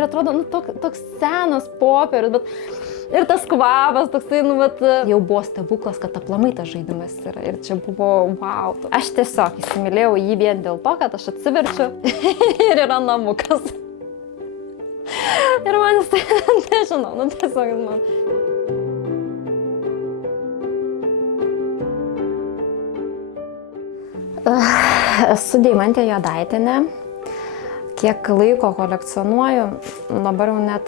ir atrodo, nu, toks senas popierius, bet ir tas kvapas, toksai, nu, bet jau buvo stebuklas, kad aplamai tas žaidimas yra. Ir čia buvo, wow. Aš tiesiog įsimylėjau jį vien dėl to, kad aš atsiverčiu ir yra namukas. Ir man jis tai, nežinau, nu, tiesiog man. Esu Deimantė Juodaitienė. Kiek laiko kolekcionuoju, dabar jau net,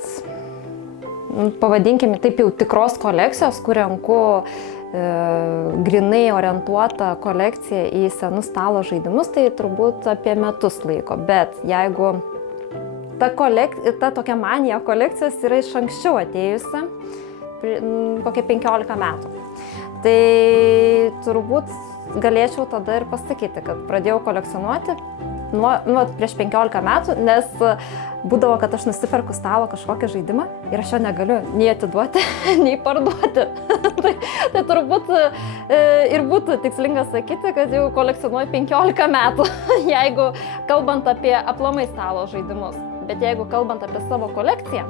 pavadinkime, taip jau tikros kolekcijos, kur renku grinai orientuotą kolekciją į senus stalo žaidimus, tai turbūt apie metus laiko. Bet jeigu ta tokia manija kolekcijos yra iš anksčiau atėjusi, kokie 15 metų, tai turbūt galėčiau tada ir pasakyti, kad pradėjau kolekcionuoti prieš 15 metų, nes būdavo, kad aš nusiperku stalo kažkokią žaidimą ir aš jo negaliu nei atiduoti, nei parduoti. tai turbūt ir būtų tikslinga sakyti, kad jau kolekcionuoju 15 metų, jeigu kalbant apie aplamai stalo žaidimus. Bet jeigu kalbant apie savo kolekciją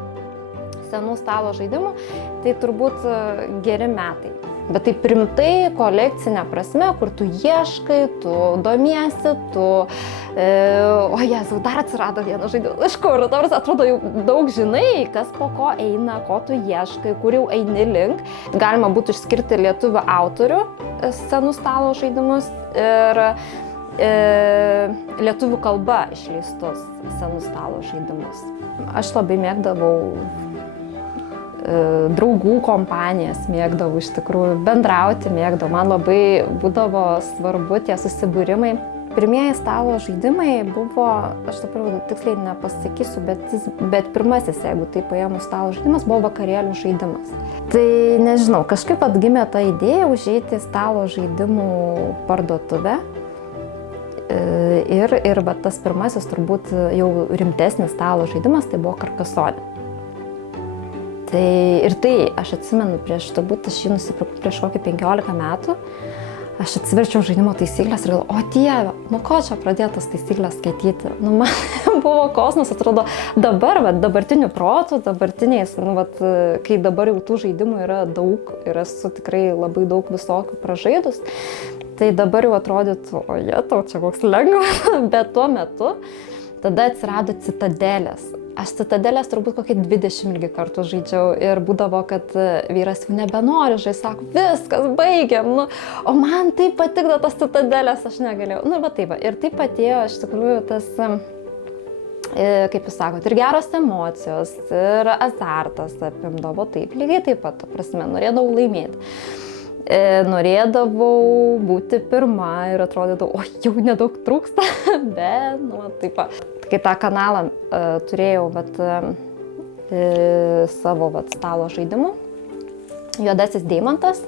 senų stalo žaidimų, tai turbūt geri metai. Bet tai rimtai kolekcinė prasme, kur tu ieškai, tu domiesi, o Jėzau, dar atsirado vienas žaidimas. Iš kur? Atrodo, jau daug žinai, kas po ko eina, ko tu ieškai, kur jau eini link. Galima būtų išskirti lietuvių autorių senų stalo žaidimus ir lietuvių kalba išleistus senų stalo žaidimus. Aš labai mėgdavau draugų kompanijas, mėgdavau iš tikrųjų bendrauti, mėgdavau. Man labai būdavo svarbu tie susibūrimai. Pirmieji stalo žaidimai buvo, aš dabar tiksliai nepasakysiu, bet pirmasis, jeigu tai paėmus stalo žaidimas, buvo vakarėlių žaidimas. Tai nežinau, kažkaip atgimė ta idėja užeiti į stalo žaidimų parduotuvę. Ir tas pirmasis turbūt jau rimtesnis stalo žaidimas, tai buvo Karkasonė. Ir tai, aš atsimenu, turbūt aš jį nusipirkau prieš kokį 15 metų, aš atsiverčiau žaidimo taisyklės ir galvoju, o Dieve, nuo ko čia pradėtas taisyklės skaityti? Man buvo kosmos, atrodo, dabar, dabartinių protų, dabartiniais, kai dabar jau tų žaidimų yra daug ir esu tikrai labai daug visokių pražaidus, tai dabar jau atrodytų, o tau čia koks lengvas, bet tuo metu tada atsirado Citadelės. Aš Citadelės turbūt kokį 20 kartų žaidžiau ir būdavo, kad vyras jau nebenori žaisti, sako, viskas, baigiam, o man taip patikdavo tas Citadelės, aš negalėjau. Ir taip atėjo iš tikrųjų tas, kaip jūs sakot, ir geros emocijos, ir azartas apimdavo taip, lygiai taip pat, prasme, norėdavau laimėti. Norėdavau būti pirma ir atrodydavau, jau nedaug trūksta, bet, taip pat. Kai tą kanalą turėjau savo stalo žaidimų, Juodasis Deimantas,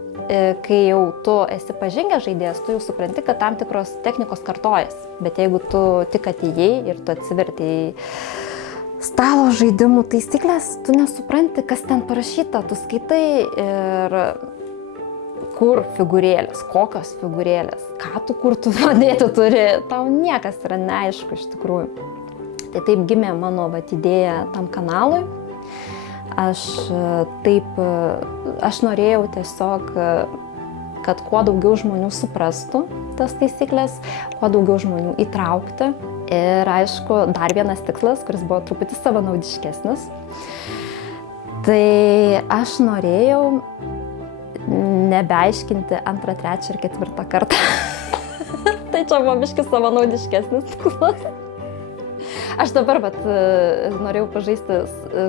kai jau tu esi pažengęs žaidėjas, tu jau supranti, kad tam tikros technikos kartojas. Bet jeigu tu tik atėjai ir tu atsiverti į stalo žaidimų taisyklės, tu nesupranti, kas ten parašyta, tu skaitai ir kur figūrėlės, kokios figūrėlės, ką tu kur tu padėti turi, tau niekas yra neaišku iš tikrųjų. Tai taip gimė mano idėja tam kanalui. Aš norėjau tiesiog, kad kuo daugiau žmonių suprastų tas taisyklės, kuo daugiau žmonių įtraukti. Ir aišku, dar vienas tikslas, kuris buvo truputį savanaudiškesnis. Tai aš norėjau nebeaiškinti 2, 3 ir 4 kartą. Tai čia buvo biškis savanaudiškesnis tikslas. Aš dabar norėjau pažaisti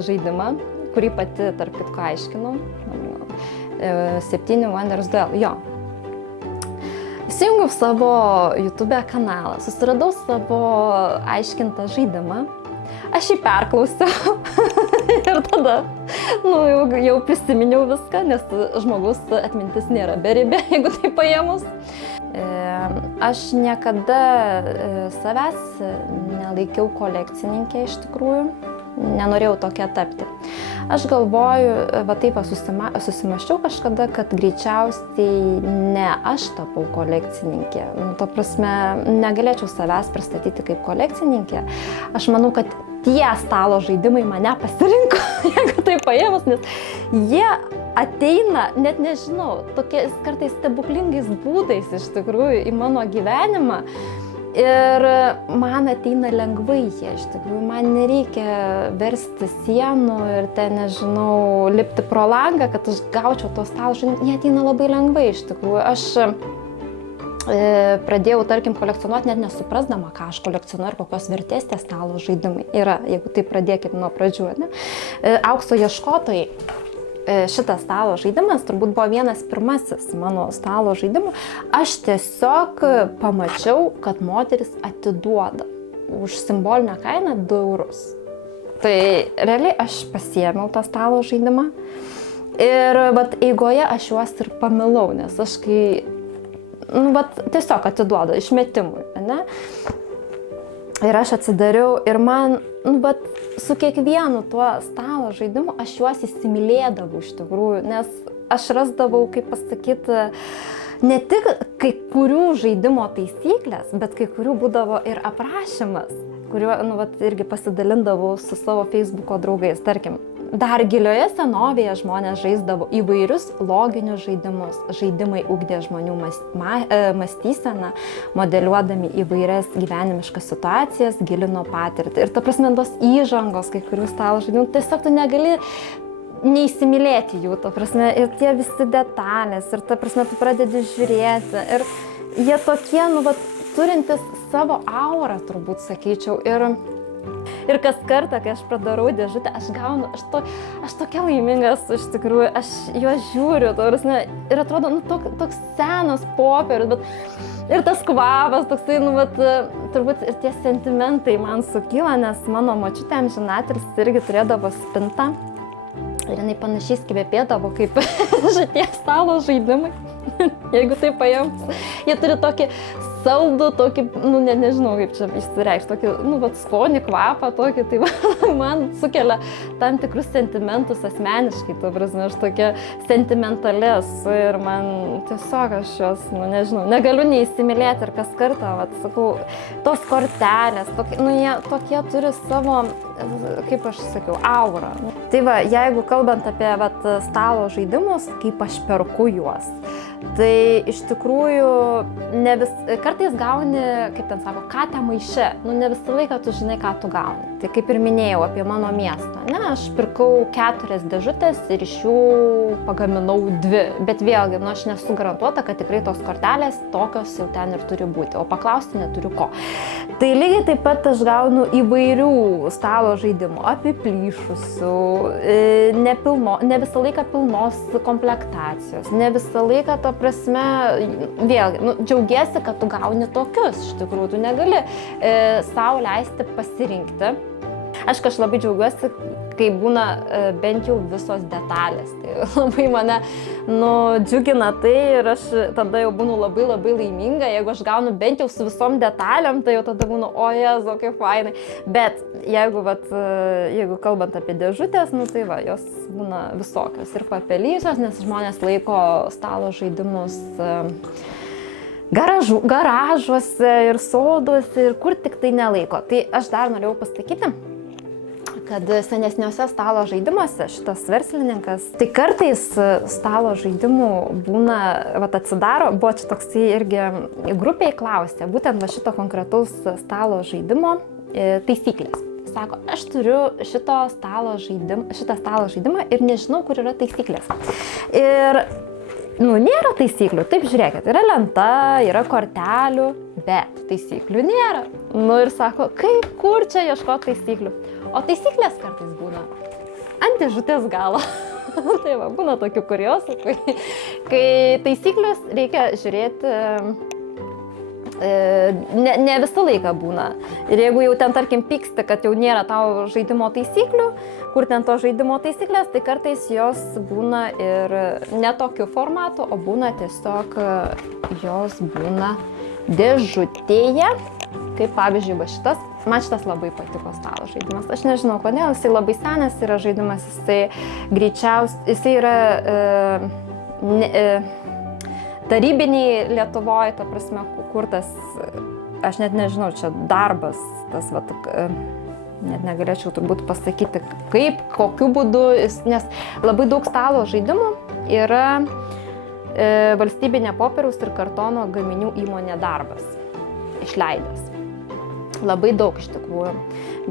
žaidimą, kurį pati tarp kitko aiškinau. 7 Wonders Duel. Įsijungiau savo YouTube kanalą, susiradau savo aiškintą žaidimą. Aš jį perklausiau ir tada jau prisiminiau viską, nes žmogus atmintis nėra beribė, jeigu tai paėmus. Aš niekada savęs nelaikiau kolekcininkė iš tikrųjų, nenorėjau tokia tapti. Aš galvoju, taip susimaščiau kažkada, kad greičiausiai ne aš tapau kolekcininkė. Ta prasme, negalėčiau savęs pristatyti kaip kolekcininkė. Aš manau, kad tie stalo žaidimai mane pasirinko, jeigu tai paėmus, nes jie ateina, net nežinau, tokiais kartais stebuklingais būdais iš tikrųjų į mano gyvenimą. Ir man ateina lengvai jie, iš tikrųjų, man nereikia versti sienų ir ten, nežinau, lipti pro langą, kad aš gaučiau tos stalo žaidimus, jie ateina labai lengvai, iš tikrųjų. Aš pradėjau, tarkim, kolekcionuoti, net nesuprasdama, ką aš kolekcionuoju ir kokios vertės tie stalo žaidimai yra, jeigu tai pradėkit nuo pradžių, ne? Aukso ieškotojai. Šitas stalo žaidimas turbūt buvo vienas pirmasis mano stalo žaidimų. Aš tiesiog pamačiau, kad moteris atiduoda už simbolinę kainą 2 eurus. Tai realiai aš pasiėmiau tą stalo žaidimą ir eigoje aš juos ir pamilau, nes aš kai tiesiog atiduodu išmetimui, ne? Ir aš atsidariau ir man, su kiekvienu tuo stalo žaidimu aš juos įsimylėdavau iš tikrųjų, nes aš rasdavau, kaip pasakyti, ne tik kai kurių žaidimo taisyklės, bet kai kurių būdavo ir aprašymas, kuriuo, irgi pasidalindavau su savo Facebooko draugais, tarkim. Dar gilioje senovėje žmonės žaisdavo įvairius loginius žaidimus. Žaidimai ugdė žmonių mąstyseną, modeliuodami įvairias gyvenimiškas situacijas, gilino patirtį. Ir ta prasme, tos įžangos, kai kurių stalo žaidimų, tiesiog tu negali neįsimylėti jų, ta prasme, ir tie visi detalės, ir ta prasme, tu pradedi žiūrėti. Ir jie tokie, turintis savo aurą, turbūt sakyčiau. Ir kas kartą, kai aš pradarau dėžutę, aš tokia laiminga esu iš tikrųjų, aš juos žiūriu, ir atrodo, toks senas popierius, bet ir tas kvapas, toksai, turbūt ir tie sentimentai man sukyla, nes mano močiutė amžinatilis irgi turėdavo spintą ir jinai panašiai kvepėdavo kaip šitie stalo žaidimai, jeigu tai paėmus. Jie turi tokį saldų, tokį, nežinau kaip čia išsireikšti, tokį, skonį, kvapą tokį, tai man sukelia tam tikrus sentimentus asmeniškai, ta prasme, aš tokia sentimentalė esu ir man tiesiog aš jos, nežinau, negaliu neįsimylėti ir kas kartą, sakau, tos kortelės, jie tokie turi savo, kaip aš sakiau, aurą. Tai jeigu kalbant apie stalo žaidimus, kaip aš perku juos, tai iš tikrųjų kartais gauni, kaip ten sako, katę maiše, ne visą laiką tu žinai, ką tu gauni. Tai kaip ir minėjau apie mano miestą, aš pirkau 4 dėžutės ir iš jų pagaminau 2, bet vėlgi, aš nesu garantuota, kad tikrai tos kortelės tokios jau ten ir turi būti, o paklausti neturiu ko. Tai lygiai taip pat aš gaunu įvairių stalo žaidimų, apiplyšusių, ne visą laiką pilnos komplektacijos, ne visą laiką, ta prasme, vėlgi, džiaugiesi, kad tu gauni tokius, iš tikrųjų, tu negali sau leisti pasirinkti. Aišku, aš labai džiaugiuosi, kai būna bent jau visos detalės. Tai labai mane džiugina tai ir aš tada jau būnu labai laiminga. Jeigu aš gaunu bent jau su visom detalėm, tai jau tada būnu, o Jezu, kaip fainai. Bet jeigu kalbant apie dėžutės, tai jos būna visokios ir papelysios, nes žmonės laiko stalo žaidimus garažuose ir soduose ir kur tik tai nelaiko. Tai aš dar norėjau pasakyti, kad senesniuose stalo žaidimuose šitas verslininkas, tai kartais stalo žaidimų būna, atsidaro, buvo čia toksai irgi grupiai klausė, būtent šito konkretaus stalo žaidimo taisyklės. Sako, aš turiu šitą stalo žaidimą ir nežinau, kur yra taisyklės. Ir nėra taisyklių, taip žiūrėkit, yra lenta, yra kortelių, bet taisyklių nėra. Ir sako, kur čia ieškoti taisyklių? O taisyklės kartais būna ant dėžutės galo. Tai būna tokių kuriozų, kai taisyklės reikia žiūrėti, ne visą laiką būna. Ir jeigu jau ten, tarkim, pyksti, kad jau nėra tavo žaidimo taisyklių, kur ten to žaidimo taisyklės, tai kartais jos būna ir ne tokiu formatu, o būna tiesiog jos būna dėžutėje. Kaip pavyzdžiui, man šitas labai patiko stalo žaidimas. Aš nežinau, kodėl, jisai labai senas yra žaidimas, jisai yra tarybiniai Lietuvoje, ta prasme, kurtas, aš net nežinau, čia darbas, tas net negalėčiau turbūt pasakyti kaip, kokiu būdu, nes labai daug stalo žaidimų yra valstybinė popieriaus ir kartono gaminių įmonė Darbas išleidęs. Labai daug iš tikrųjų,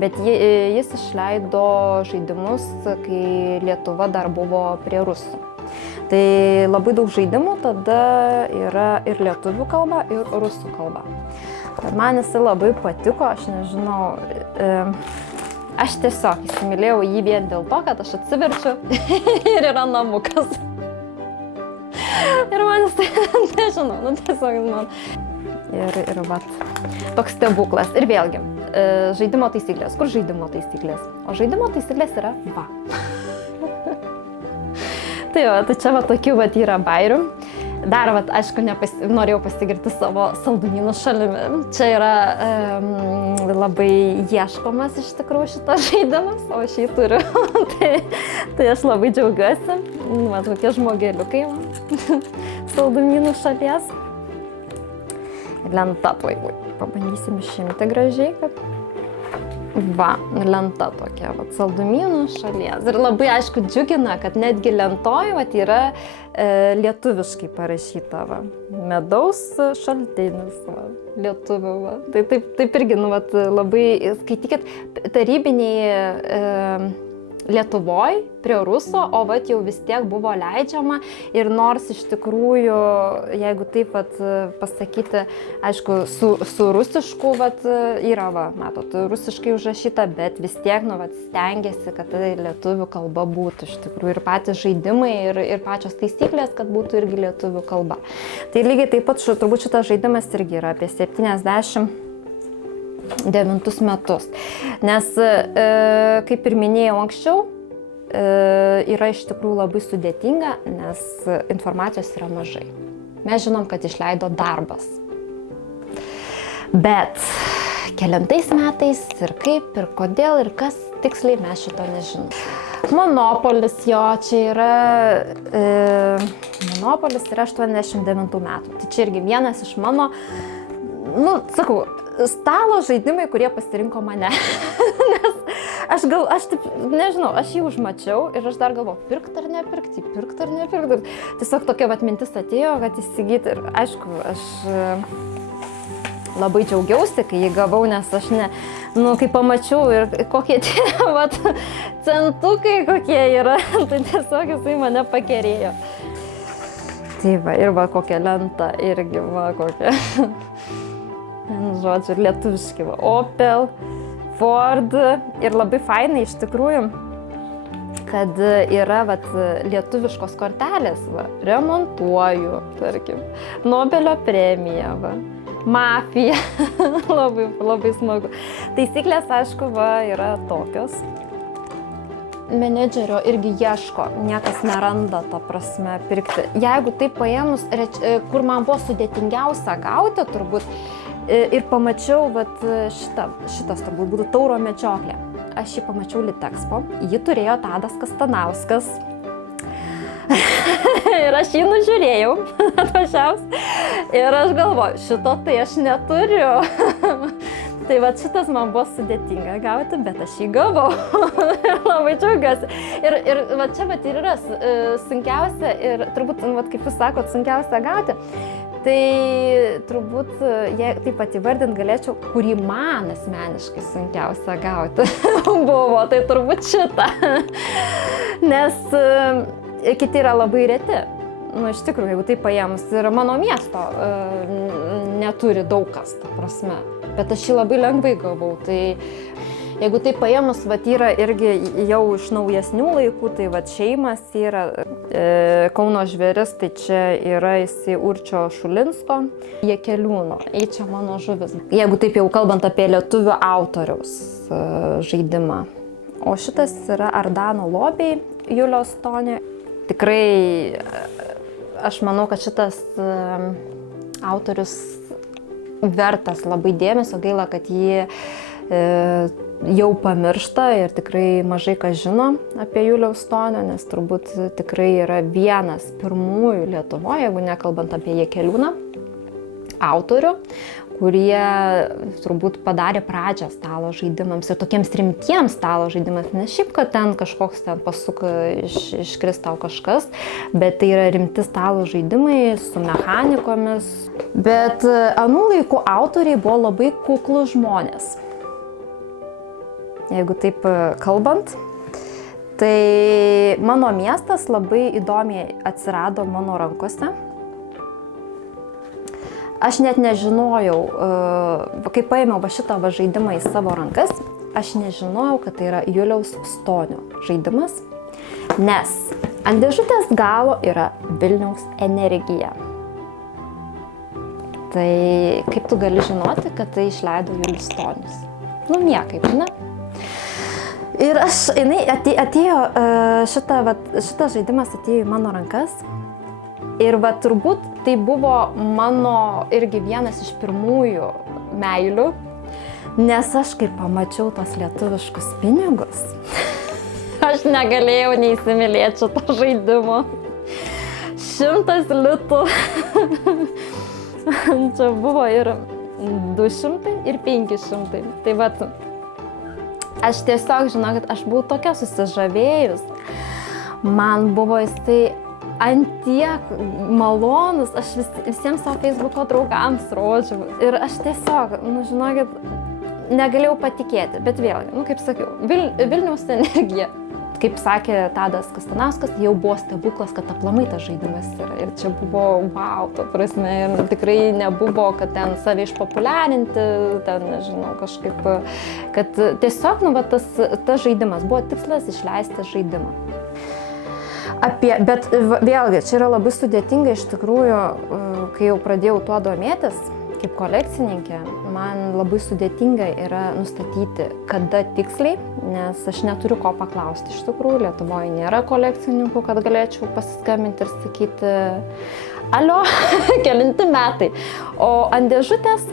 bet jis išleido žaidimus, kai Lietuva dar buvo prie rusų. Tai labai daug žaidimų tada yra ir lietuvių kalba, ir rusų kalba. Man jisai labai patiko, aš nežinau, aš tiesiog įsimylėjau jį vien dėl to, kad aš atsiverčiu ir yra namukas. Ir man jisai, nežinau, tiesiog man. Ir vat, toks stebuklas. Ir vėlgi, žaidimo taisyklės. Kur žaidimo taisyklės? O žaidimo taisyklės yra va. Tai čia tokių yra bairių. Dar, aišku, norėjau pasigirti savo saldumynų šalimi. Čia yra labai ieškomas iš tikrųjų šitas žaidimas, o aš jį turiu. tai aš labai džiaugiuosi. Tokie žmogeliukai saldumynų šalies. Lenta tuoj. Pabandysim išimti gražiai, kad... Va, lenta tokia, saldumynų šalies. Ir labai aišku džiugina, kad netgi lentoj yra lietuviškai parašyta. Medaus šaltinis, lietuvių. Tai taip irgi, labai, skaitykit, tarybiniai Lietuvoj prie ruso, o jau vis tiek buvo leidžiama ir nors iš tikrųjų, jeigu taip pasakyti, aišku, su rusišku yra, matot, rusiškai užrašyta, bet vis tiek stengiasi, kad tai lietuvių kalba būtų iš tikrųjų ir patys žaidimai ir pačios taisyklės, kad būtų irgi lietuvių kalba. Tai lygiai taip pat turbūt šitas žaidimas irgi yra apie 79 metus. Nes, kaip ir minėjau anksčiau, yra iš tikrųjų labai sudėtinga, nes informacijos yra mažai. Mes žinom, kad išleido Darbas. Bet kelintais metais ir kaip, ir kodėl, ir kas tiksliai mes šito nežinom. Monopolis jo, čia yra... Monopolis yra 89 metų. Tai čia irgi vienas iš mano, sakau, stalo žaidimai, kurie pasirinko mane. Nes aš taip, nežinau, aš jį užmačiau ir aš dar galvoju, pirkt ar nepirkti. Tiesiog tokia mintis atėjo, kad įsigyti. Ir aišku, aš labai džiaugiausi, kai jį gavau, nes aš kai pamačiau ir kokie tie centukai kokie yra, tai tiesiog jisai mane pakerėjo. Tai ir kokia lenta irgi, kokia. Žodžiu, lietuviški, Opel, Ford ir labai fainai iš tikrųjų, kad yra lietuviškos kortelės, remontuoju, tarkim, Nobelio premija, Mafija, labai smagu. Taisyklės, aišku, yra tokios. Menedžerio irgi ieško, niekas neranda, ta prasme, pirkti. Jeigu taip paėmus, kur man buvo sudėtingiausia gauti, turbūt, ir pamačiau, šitas turbūt būtų Tauro medžioklė. Aš jį pamačiau Litexpo, jį turėjo Tadas Kastanauskas. Ir aš jį nužiūrėjau, atvažiavus. Ir aš galvoju, šito tai aš neturiu. Tai šitas man buvo sudėtinga gauti, bet aš jį gavau. Labai džiaugiuosi. Ir čia ir yra sunkiausia ir turbūt, kaip jūs sakot, sunkiausia gauti. Tai turbūt, jei taip pat įvardint galėčiau, kurį man asmeniškai sunkiausia gauti buvo, tai turbūt šitą. Nes kiti yra labai reti. Iš tikrųjų, jeigu taip paėmus, ir mano miesto neturi daug kas, ta prasme. Bet aš jį labai lengvai gavau. Tai jeigu taip paėmus, yra irgi jau iš naujesnių laikų, tai šeimas yra Kauno žvėris, tai čia yra jisai Určio Šulinsko, Jakeliūno, čia mano žuvis. Jeigu taip jau kalbant apie lietuvių autoriaus žaidimą. O šitas yra Ardano lobiai, Juliaus Stonio. Tikrai aš manau, kad šitas autorius vertas labai dėmesio, gaila, kad jį jau pamiršta ir tikrai mažai kas žino apie Juliaus Stonio, nes turbūt tikrai yra vienas pirmųjų Lietuvoje, jeigu nekalbant apie Jakeliūną, autorių, kurie turbūt padarė pradžią stalo žaidimams ir tokiems rimtiems stalo žaidimams. Ne šiaip, kad ten kažkoks ten pasuka iškris tau kažkas, bet tai yra rimti stalo žaidimai su mechanikomis. Bet anų laikų autoriai buvo labai kuklūs žmonės. Jeigu taip kalbant, tai mano miestas labai įdomiai atsirado mano rankose. Aš net nežinojau, kai paėmiau šitą žaidimą į savo rankas, aš nežinojau, kad tai yra Juliaus Stonio žaidimas, nes ant dėžutės galo yra Vilniaus energija. Tai kaip tu gali žinoti, kad tai išleido Julius Stonius? Nu, niekaip, ne? Ir jinai atėjo, šitas žaidimas atėjo į mano rankas. Ir turbūt tai buvo mano irgi vienas iš pirmųjų meilių, nes aš kai pamačiau tos lietuviškus pinigus, aš negalėjau neįsimylėti šito žaidimo. 100 litų. Čia buvo ir 200 ir 500. Tai aš tiesiog žinau, kad aš buvau tokia susižavėjus. Man buvo jisai antiek malonus, aš visiems savo Facebooko draugams rodžiau. Ir aš tiesiog, žinokit, negalėjau patikėti. Bet vėlgi, kaip sakiau, Vilniaus energija. Kaip sakė Tadas Kastanauskas, jau buvo stebuklas, kad aplamai tas žaidimas yra. Ir čia buvo wow, ta prasme, ir tikrai nebuvo, kad ten save išpopuliarinti, ten, nežinau, kažkaip, kad tiesiog, tas žaidimas, buvo tikslas išleisti žaidimą. Bet vėlgi, čia yra labai sudėtinga iš tikrųjų, kai jau pradėjau tuo domėtis, kaip kolekcininkė, man labai sudėtinga yra nustatyti, kada tiksliai, nes aš neturiu ko paklausti. Iš tikrųjų, Lietuvoje nėra kolekcininkų, kad galėčiau pasiskambinti ir sakyti, alio, kelinti metai. O ant dėžutės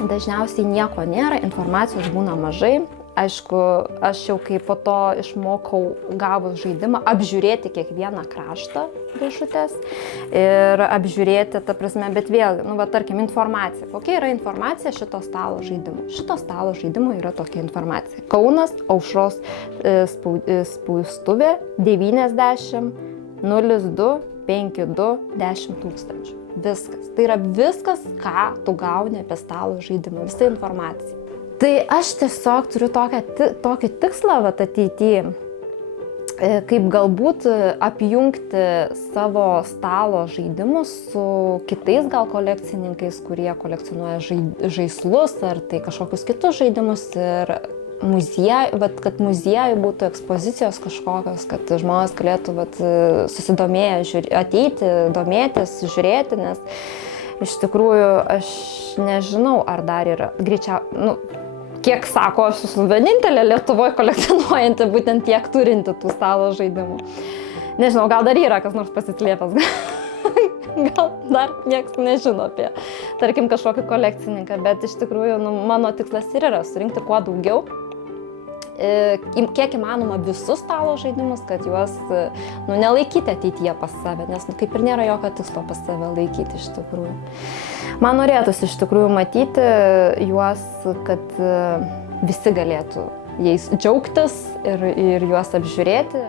dažniausiai nieko nėra, informacijos būna mažai. Aišku, aš jau kai po to išmokau gavus žaidimą apžiūrėti kiekvieną kraštą dėžutės ir apžiūrėti, ta prasme, bet vėlgi, tarkim, informacija. Kokia yra informacija šito stalo žaidimo? Šito stalo žaidimo yra tokia informacija. Kaunas, Aušros spaustuvė 90 02 52 10 000. Viskas. Tai yra viskas, ką tu gauni apie stalo žaidimą, visa informacija. Tai aš tiesiog turiu tokį tikslą ateityje, kaip galbūt apjungti savo stalo žaidimus su kitais gal kolekcininkais, kurie kolekcionuoja žaislus ar tai kažkokius kitus žaidimus ir kad muziejui būtų ekspozicijos kažkokios, kad žmonės galėtų susidomėję ateiti, domėtis, žiūrėti, nes iš tikrųjų aš nežinau, ar dar yra kiek sako, aš esu vienintelė Lietuvoje kolekcionuojanti, būtent tiek turinti tų stalo žaidimų. Nežinau, gal dar yra kas nors pasislėpęs. Gal dar nieks nežino apie, tarkim, kažkokį kolekcininką, bet iš tikrųjų mano tikslas ir yra surinkti kuo daugiau, kiek įmanoma visus stalo žaidimus, kad juos nelaikyti ateityje pas save, nes kaip ir nėra jokio tikslo pas save laikyti iš tikrųjų. Man norėtųsi iš tikrųjų matyti juos, kad visi galėtų jais džiaugtis ir juos apžiūrėti.